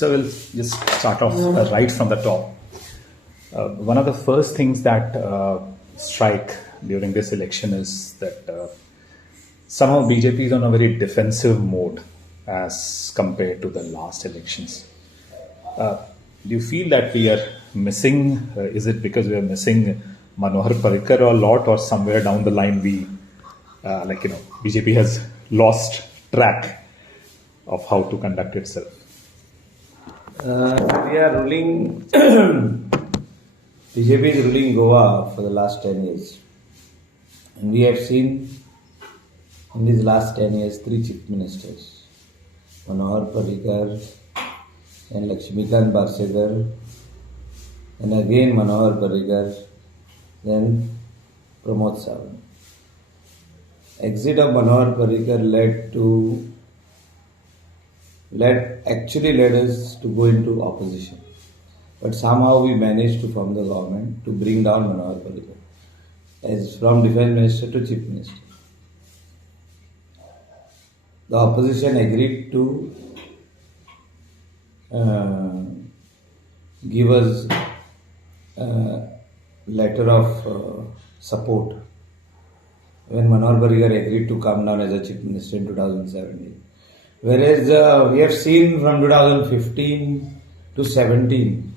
So we'll just start off right from the top. One of the first things that strike during this election is that somehow BJP is on a very defensive mode as compared to the last elections. Do you feel that we are missing? Is it because we are missing Manohar Parrikar a lot, or somewhere down the line BJP has lost track of how to conduct itself? We are ruling. BJP is ruling Goa for the last 10 years, and we have seen in these last 10 years 3 chief ministers: Manohar Parrikar, and Lakshmikant Parsegar, and again Manohar Parrikar, then Pramod Sawant. Exit of Manohar Parrikar led us to go into opposition. But somehow we managed to form the government to bring down Manohar Parrikar as from defense minister to chief minister. The opposition agreed to give us a letter of support when Manohar Parrikar agreed to come down as a chief minister in 2017. Whereas we have seen from 2015 to 17,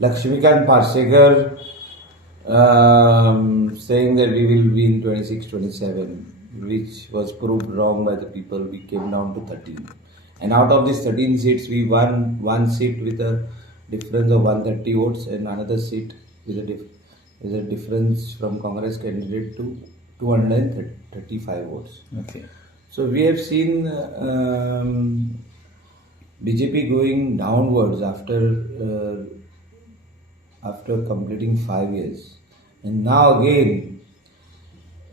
Lakshmikant Parsegar saying that we will be in 26-27, which was proved wrong by the people. We came down to 13. And out of these 13 seats, we won one seat with a difference of 130 votes and another seat with a difference from Congress candidate to 235 votes. Okay. So we have seen BJP going downwards after completing 5 years, and now again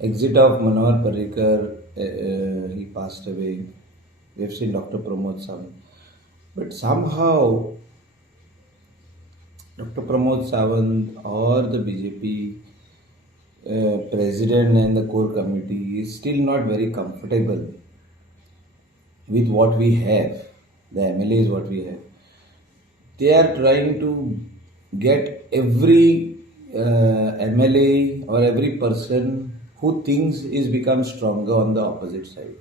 exit of Manohar Parrikar, he passed away. We have seen Dr. Pramod Sawant, but somehow Dr. Pramod Sawant or the BJP president and the core committee is still not very comfortable with what we have, the MLAs what we have. They are trying to get every MLA or every person who thinks is become stronger on the opposite side.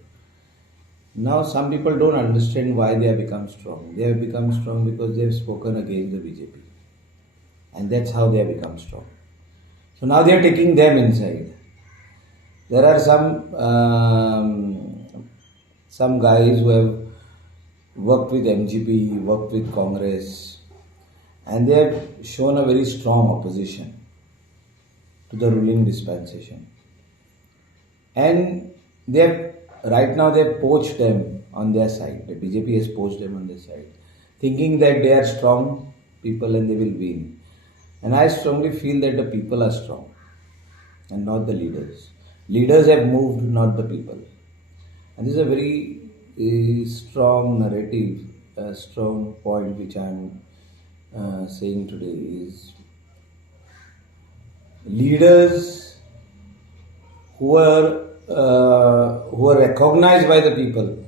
Now some people don't understand why they have become strong. They have become strong because they have spoken against the BJP, and that's how they have become strong. So now they are taking them inside. There are some guys who have worked with MGP, worked with Congress, and they have shown a very strong opposition to the ruling dispensation. And right now they have poached them on their side. The BJP has poached them on their side, thinking that they are strong people and they will win. And I strongly feel that the people are strong and not the leaders. Leaders have moved, not the people. And this is a very strong narrative, a strong point which I am saying today is leaders who are recognized by the people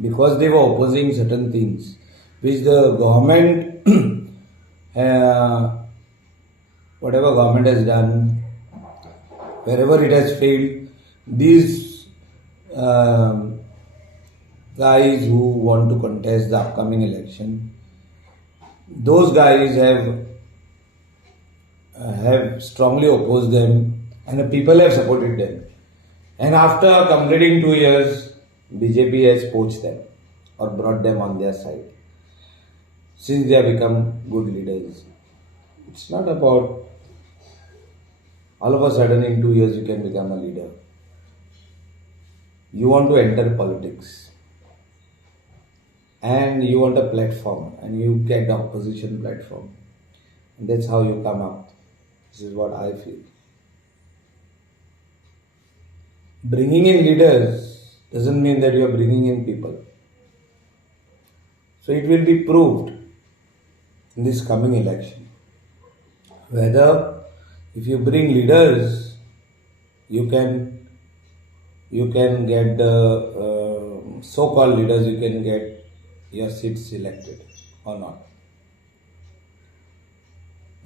because they were opposing certain things which the government whatever government has done, wherever it has failed, these guys who want to contest the upcoming election, those guys have strongly opposed them, and the people have supported them. And after completing 2 years, BJP has poached them or brought them on their side. Since they have become good leaders, it's not about all of a sudden in 2 years you can become a leader. You want to enter politics and you want a platform and you get the opposition platform. And that's how you come up. This is what I feel. Bringing in leaders doesn't mean that you are bringing in people. So it will be proved in this coming election whether if you bring leaders, you can get the so-called leaders, you can get your seats selected or not.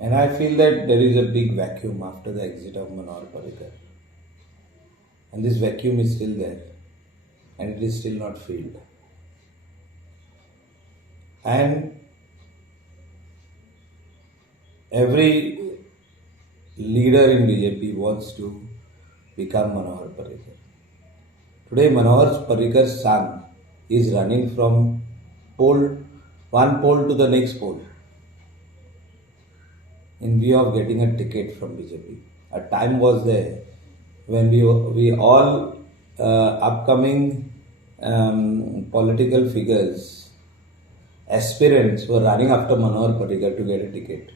And I feel that there is a big vacuum after the exit of Manohar Parrikar. And this vacuum is still there. And it is still not filled. And every leader in BJP wants to become Manohar Parrikar. Today, Manohar Parrikar's son is running from one pole to the next pole in view of getting a ticket from BJP. A time was there when we all upcoming political figures, aspirants were running after Manohar Parrikar to get a ticket.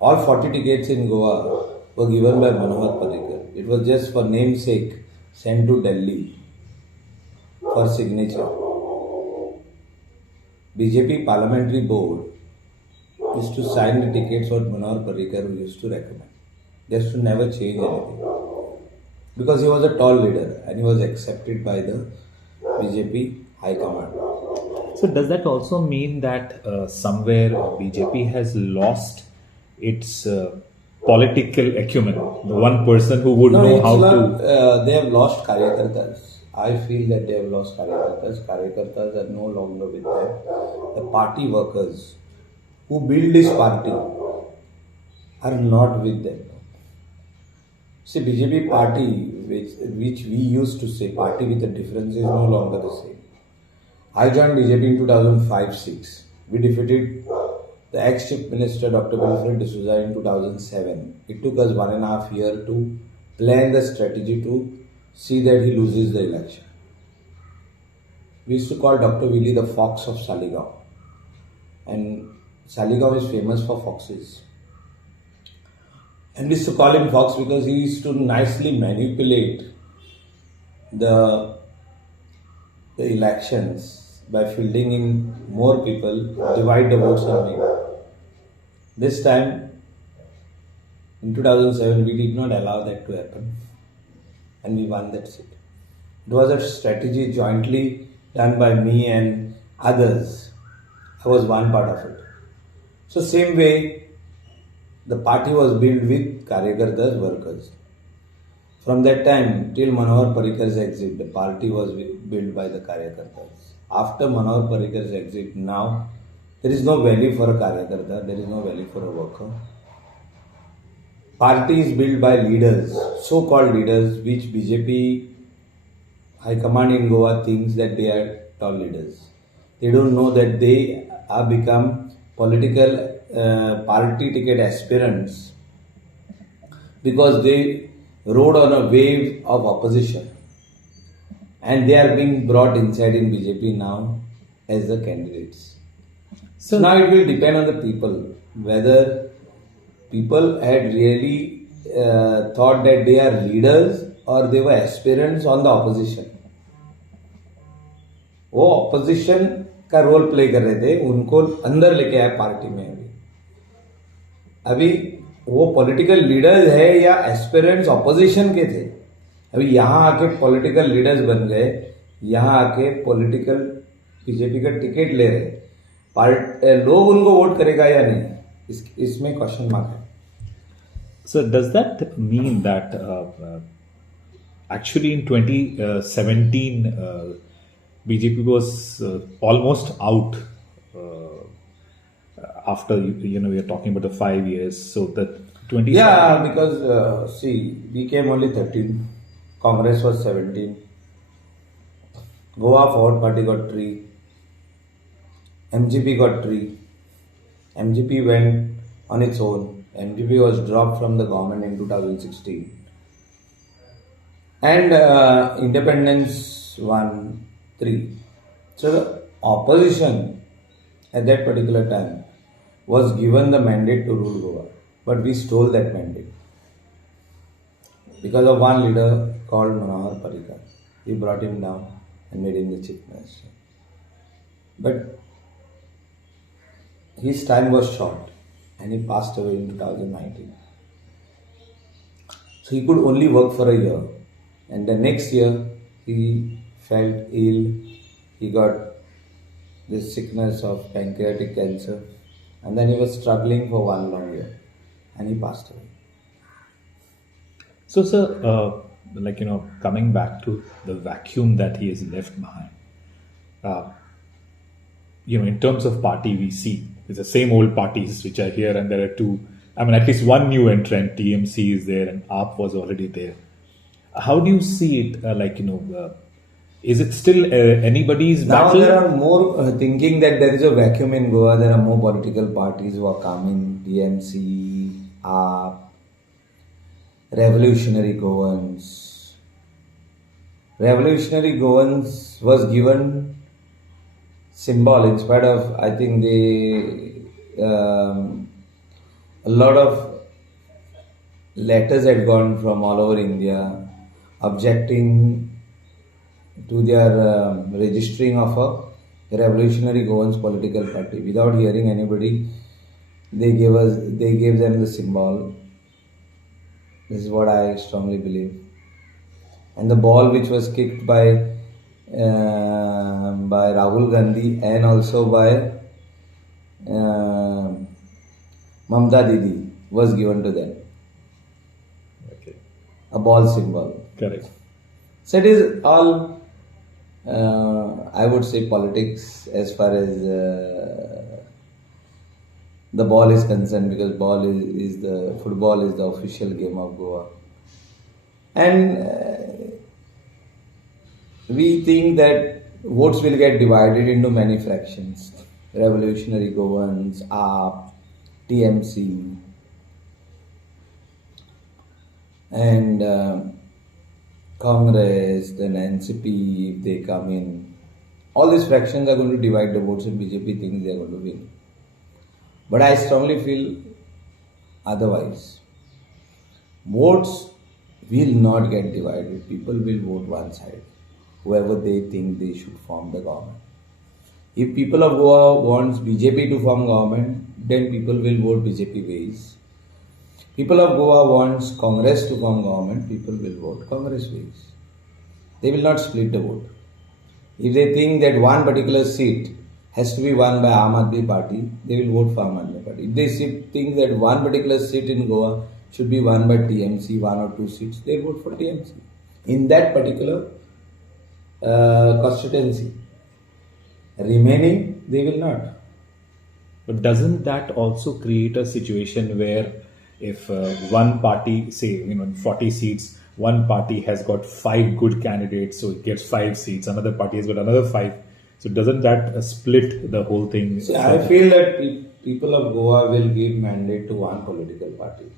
All 40 tickets in Goa were given by Manohar Parrikar. It was just for namesake sent to Delhi for signature. BJP Parliamentary Board used to sign the tickets what Manohar Parrikar used to recommend. They used to never change anything. Because he was a tall leader and he was accepted by the BJP High Command. So does that also mean that somewhere BJP has lost its political acumen? The one person who would know how to... They have lost Karyakartas. I feel that they have lost Karyakartas. Karyakartas are no longer with them. The party workers who build this party are not with them. See, BJP party, which we used to say party with a difference, is no longer the same. I joined BJP in 2005-06. We defeated the ex-Chief Minister Dr. Wilfred D'Souza in 2007. It took us 1.5 years to plan the strategy to see that he loses the election. We used to call Dr. Willie the fox of Saligaon. And Saligaon is famous for foxes. And we used to call him fox because he used to nicely manipulate the elections by fielding in more people, divide the votes and win. This time, in 2007, we did not allow that to happen. And we won that seat. It was a strategy jointly done by me and others. I was one part of it. So same way, the party was built with Karyakartas workers. From that time till Manohar Parrikar's exit, the party was built by the Karyakartas. After Manohar Parrikar's exit, now there is no value for a Karyakarta, there is no value for a worker. Party is built by leaders, so-called leaders, which BJP High Command in Goa thinks that they are tall leaders. They don't know that they have become political party ticket aspirants because they rode on a wave of opposition and they are being brought inside in BJP now as the candidates. So now it will depend on the people whether people had really thought that they are leaders or they were aspirants on the opposition. वो opposition का role play कर रहे थे, उनको अंदर लेके आए party में. अभी वो पॉलिटिकल लीडर्स है या एस्पिरेंट्स ऑपोजिशन के थे, अभी यहाँ आके पॉलिटिकल लीडर्स बन गए, यहाँ आके पॉलिटिकल बीजेपी का टिकट ले रहे. लोग उनको वोट करेगा या नहीं, इसमें क्वेश्चन मार्क है. So does that mean that actually in 2017 BJP was almost out after we are talking about the 5 years, so that 20 because see, we came only 13, Congress was 17, Goa Forward Party got 3, MGP got 3, MGP went on its own. MGP was dropped from the government in 2016 and independence won 3. So the opposition at that particular time was given the mandate to rule Goa, but we stole that mandate because of one leader called Manohar Parrikar. We brought him down and made him the chief minister. But his time was short and he passed away in 2019. So he could only work for a year, and the next year he felt ill. He got this sickness of pancreatic cancer, and then he was struggling for 1 long year. and he passed away. So, sir, coming back to the vacuum that he has left behind, uh, in terms of party, we see it's the same old parties which are here, and there are two. I mean, at least one new entrant, TMC is there, and AAP was already there. How do you see it? Is it still anybody's Now battle? there are more thinking that there is a vacuum in Goa. There are more political parties who are coming. TMC, AAP, Revolutionary Goans. Revolutionary Goans was given symbol in spite of, I think a lot of letters had gone from all over India objecting to their registering of a Revolutionary Goans political party. Without hearing anybody, they gave them the symbol. This is what I strongly believe. And the ball which was kicked by Rahul Gandhi and also by Mamta Didi was given to them. Okay, A ball symbol. correct. So it is all, I would say, politics as far as the ball is concerned, because football is the official game of Goa. And we think that votes will get divided into many fractions. Revolutionary Goans, AAP, TMC, and Congress, then NCP, if they come in. All these fractions are going to divide the votes, and BJP thinks they are going to win. But I strongly feel otherwise. Votes will not get divided. People will vote one side, whoever they think they should form the government. If people of Goa wants BJP to form government, then people will vote BJP ways. People of Goa wants Congress to form government, people will vote Congress ways. They will not split the vote. If they think that one particular seat has to be won by Aam Aadmi Party, they will vote for Aam Aadmi Party. If they think that one particular seat in Goa should be won by TMC, one or two seats, they will vote for TMC. In that particular constituency. Remaining, they will not. But doesn't that also create a situation where if one party, say, 40 seats, one party has got 5 good candidates, so it gets 5 seats, another party has got another 5. So doesn't that split the whole thing? So I feel that people of Goa will give mandate to one political party.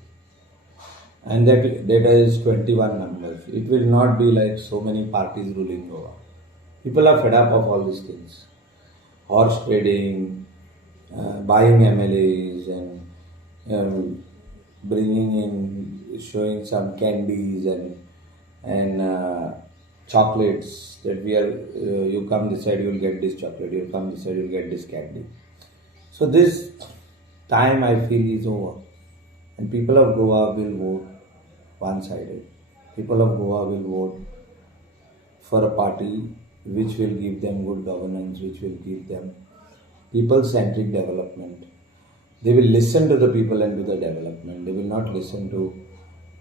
And that is 21 members. It will not be like so many parties ruling Goa. People are fed up of all these things. Horse trading, buying MLAs, and bringing in, showing some candies and chocolates that you come this side, you will get this chocolate, you come this side, you will get this candy. So this time I feel is over, and people of Goa will vote one-sided. People of Goa will vote for a party which will give them good governance, which will give them people-centric development. They will listen to the people and do the development. They will not listen to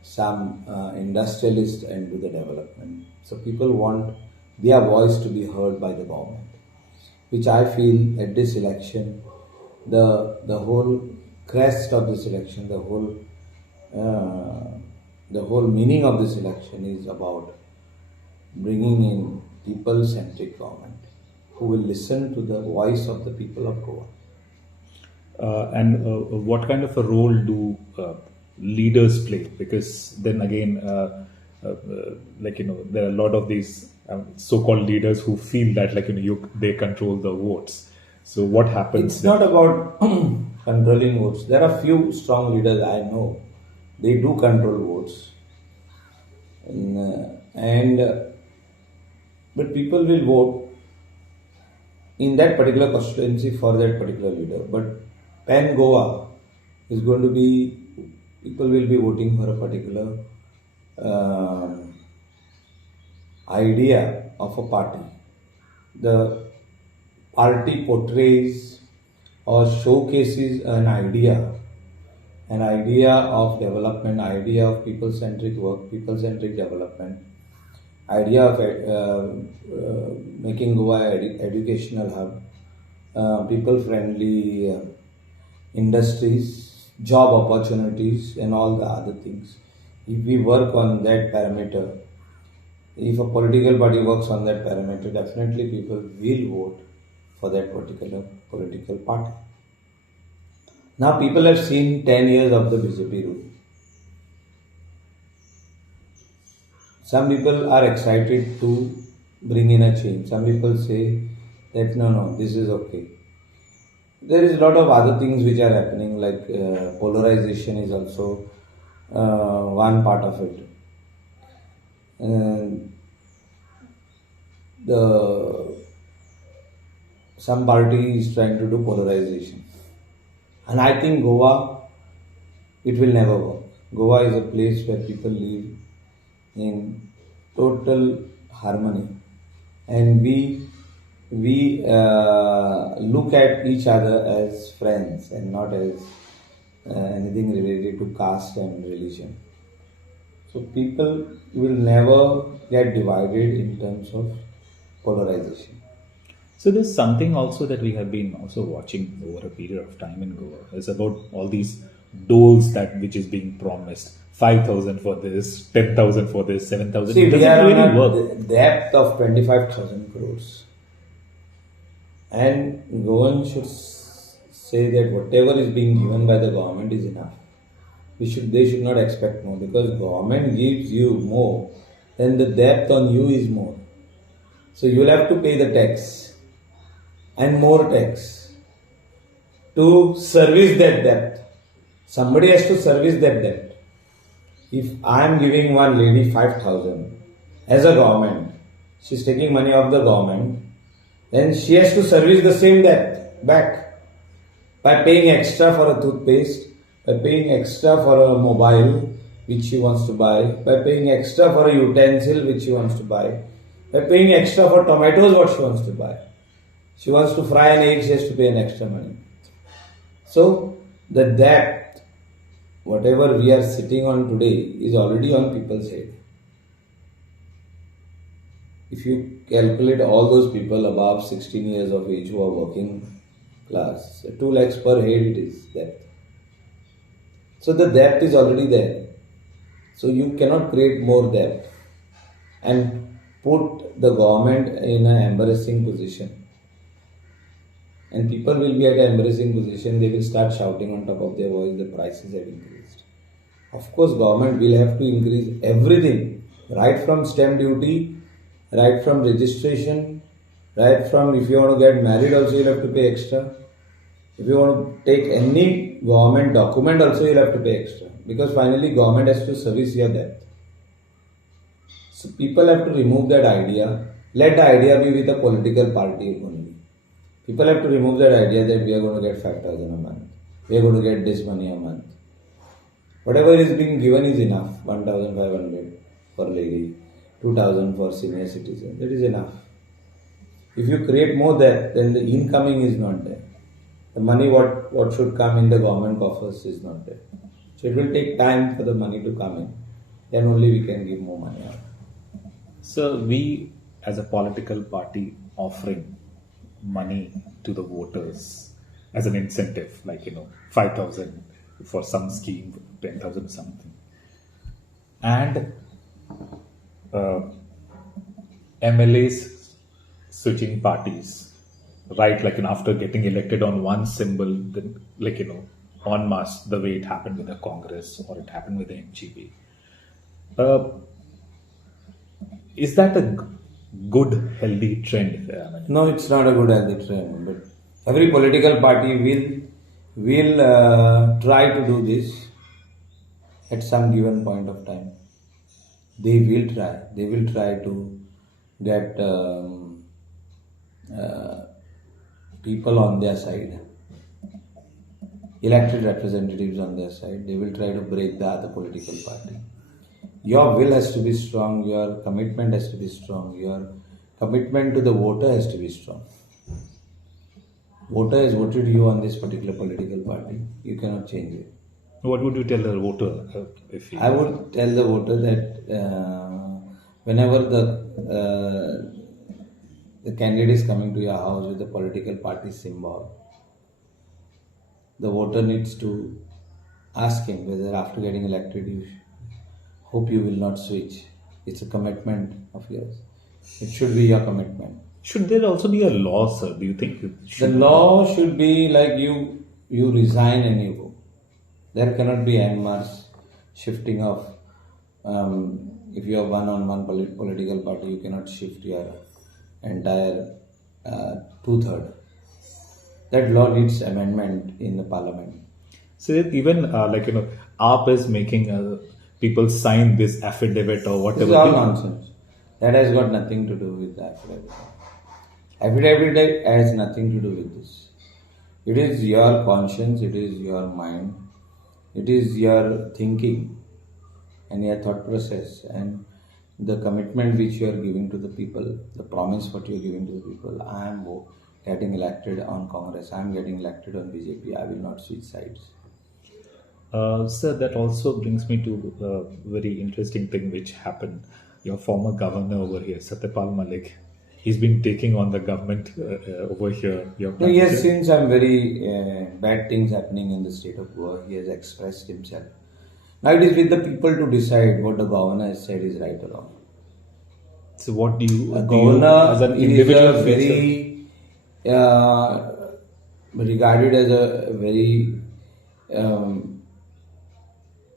some industrialist and do the development. So people want their voice to be heard by the government, which I feel at this election, the whole crest of this election, the whole meaning of this election is about bringing in people-centric government who will listen to the voice of the people of Goa. And what kind of a role do leaders play? Because then again, there are a lot of these so-called leaders who feel that they control the votes. So what happens? It's not about controlling votes. There are few strong leaders I know. They do control votes, but people will vote in that particular constituency for that particular leader. But Pan Goa is going to be, people will be voting for a particular idea of a party. The party portrays or showcases an idea an idea of development, idea of people-centric work, people-centric development, idea of making Goa educational hub, people-friendly industries, job opportunities, and all the other things. If we work on that parameter, if a political party works on that parameter, definitely people will vote for that particular political party. Now people have seen 10 years of the BJP rule. Some people are excited to bring in a change. Some people say that no, this is okay. There is a lot of other things which are happening, like polarization is also one part of it. Some party is trying to do polarization, and I think Goa, it will never work. Goa is a place where people live in total harmony, and we look at each other as friends and not as anything related to caste and religion. So people will never get divided in terms of polarization. So there's something also that we have been also watching over a period of time in Goa is about all these doles that which is being promised. 5,000 for this, 10,000 for this, 7,000. See, It we doesn't are really on work. a depth of 25,000 crores. And Goan should say that whatever is being given by the government is enough. They should not expect more, because government gives you more, then the debt on you is more. So you will have to pay the tax and more tax to service that debt. Somebody has to service that debt. If I am giving one lady 5,000 as a government, she is taking money off the government, then she has to service the same debt back by paying extra for a toothpaste, by paying extra for a mobile which she wants to buy, by paying extra for a utensil which she wants to buy, by paying extra for tomatoes what she wants to buy. She wants to fry an egg, she has to pay an extra money. So the debt, whatever we are sitting on today, is already on people's head. If you calculate all those people above 16 years of age who are working class, 2 lakhs per head it is debt. So the debt is already there. So you cannot create more debt and put the government in an embarrassing position. And people will be at an embarrassing position, they will start shouting on top of their voice, the prices have increased. Of course, government will have to increase everything, right from stamp duty, right from registration, right from if you want to get married also you'll have to pay extra. If you want to take any government document also you'll have to pay extra, because finally government has to service your debt. So people have to remove that idea. Let the idea be with a political party only. People have to remove that idea that we are going to get 5,000 a month. We are going to get this money a month. Whatever is being given is enough. 1,500 for lady, 2,000 for senior citizen. That is enough. If you create more debt, then the incoming is not there. The money what should come in the government coffers is not there. So it will take time for the money to come in. Then only we can give more money out. So we, as a political party, offering money to the voters as an incentive, like 5,000 for some scheme, 10,000 something, and MLAs switching parties, right? Like after getting elected on one symbol, then en masse, the way it happened with the Congress or it happened with the MGP. Is that a good, healthy trend? No, it's not a good healthy trend. But every political party will try to do this at some given point of time. They will try. They will try to get people on their side, elected representatives on their side. They will try to break the other political party. Your will has to be strong, your commitment has to be strong, your commitment to the voter has to be strong. Voter has voted you on this particular political party, you cannot change it. What would you tell the voter if he? I would tell the voter that whenever the candidate is coming to your house with the political party symbol, the voter needs to ask him whether after getting elected you hope you will not switch. It's a commitment of yours. It should be your commitment. Should there also be a law, sir? Do you think it The should? law should be like you resign and you go. There cannot be en masse shifting of. If you have one-on-one political party, you cannot shift your entire two-third. That law needs amendment in the parliament. So even AAP is making people sign this affidavit or This whatever. is all nonsense. That has got nothing to do with the affidavit. Affidavit has nothing to do with this. It is your conscience, it is your mind, it is your thinking and your thought process and the commitment which you are giving to the people, the promise what you are giving to the people. I am getting elected on Congress, I am getting elected on BJP, I will not switch sides. Sir, that also brings me to a very interesting thing which happened. Your former governor over here, Satyapal Malik, he's been taking on the government over here. Your No, he has seen some very bad things happening in the state of Goa. He has expressed himself. Now it is with the people to decide what the governor has said is right or wrong. So what do you, A do you governor as an is individual a feel, very regarded as a very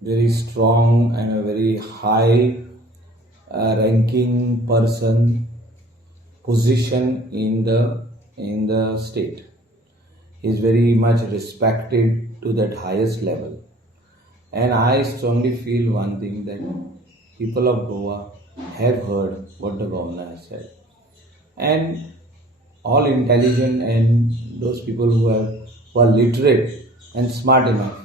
very strong and a very high ranking person position in the state. He is very much respected to that highest level. And I strongly feel one thing that people of Goa have heard what the governor has said. And all intelligent and those people who are literate and smart enough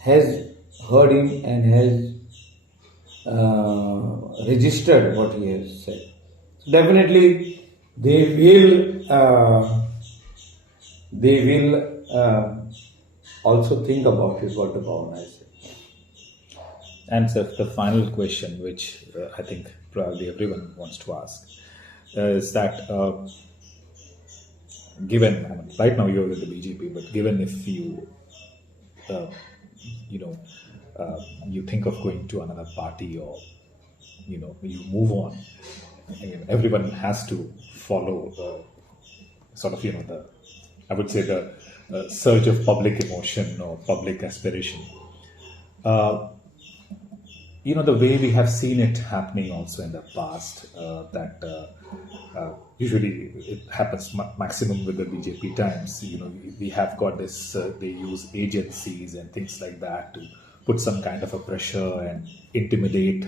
has heard him and has registered what he has said. So definitely they will also think about it what the governor has said. and sir, the final question, which I think probably everyone wants to ask, is that given, I mean, right now you're with the BJP, but given if you, you think of going to another party or, you move on, everyone has to follow sort of, I would say the surge of public emotion or public aspiration. The way we have seen it happening also in the past, that usually it happens maximum with the BJP times. We have got this, they use agencies and things like that to put some kind of a pressure and intimidate.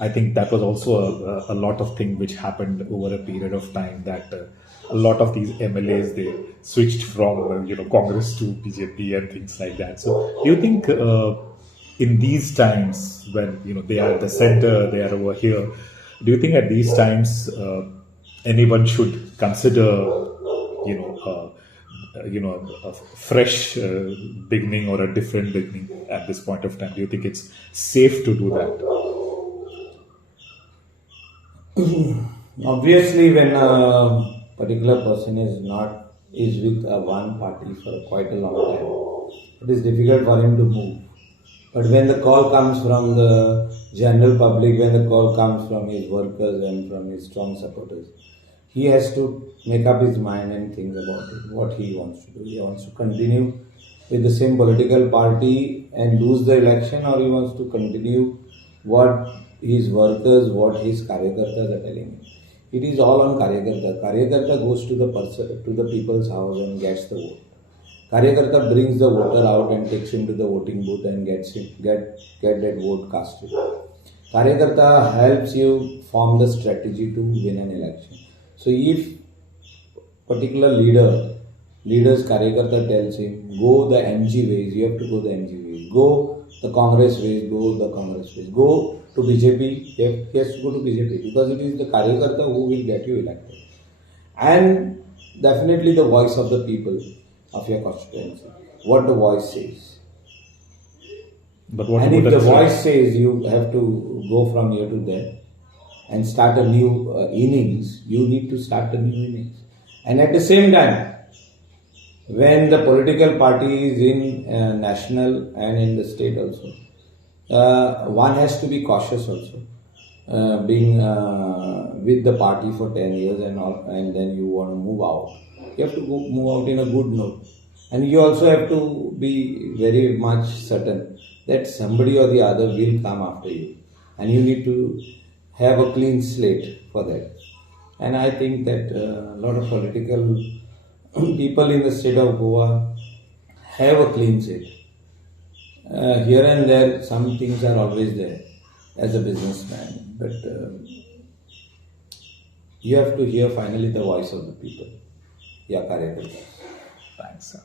I think that was also a lot of thing which happened over a period of time, that a lot of these MLAs, they switched from Congress to BJP and things like that. So do you think in these times when they are at the center, they are over here, do you think at these times anyone should consider a fresh beginning or a different beginning at this point of time? Do you think it's safe to do that? Obviously, when a particular person is with one party for quite a long time, it is difficult for him to move. But when the call comes from the general public, when the call comes from his workers and from his strong supporters, he has to make up his mind and think about it, what he wants to do. He wants to continue with the same political party and lose the election, or he wants to continue what his workers, what his karyakartas are telling him. It is all on karyakarta. Karyakarta goes to the people's house and gets the vote. Karyakarta brings the voter out and takes him to the voting booth and get that vote casted. Karyakarta helps you form the strategy to win an election. So if particular leader's Karyakarta tells him, go the MG ways, you have to go the MG ways. Go the Congress ways, go the Congress ways. Go to BJP, he has to go to BJP because it is the Karyakarta who will get you elected. And definitely the voice of the people of your constituency, what the voice says. But what And about if the threat? voice says you have to go from here to there and start a new innings, you need to start a new innings. And at the same time, when the political party is in national and in the state also, one has to be cautious also. Being with the party for 10 years and all, and then you want to move out. You have to move out in a good note. And you also have to be very much certain that somebody or the other will come after you. And you need to have a clean slate for that. And I think that a lot of political people in the state of Goa have a clean slate. Here and there, some things are always there as a businessman, but you have to hear finally the voice of the people. Yeah, correct. Thanks, sir.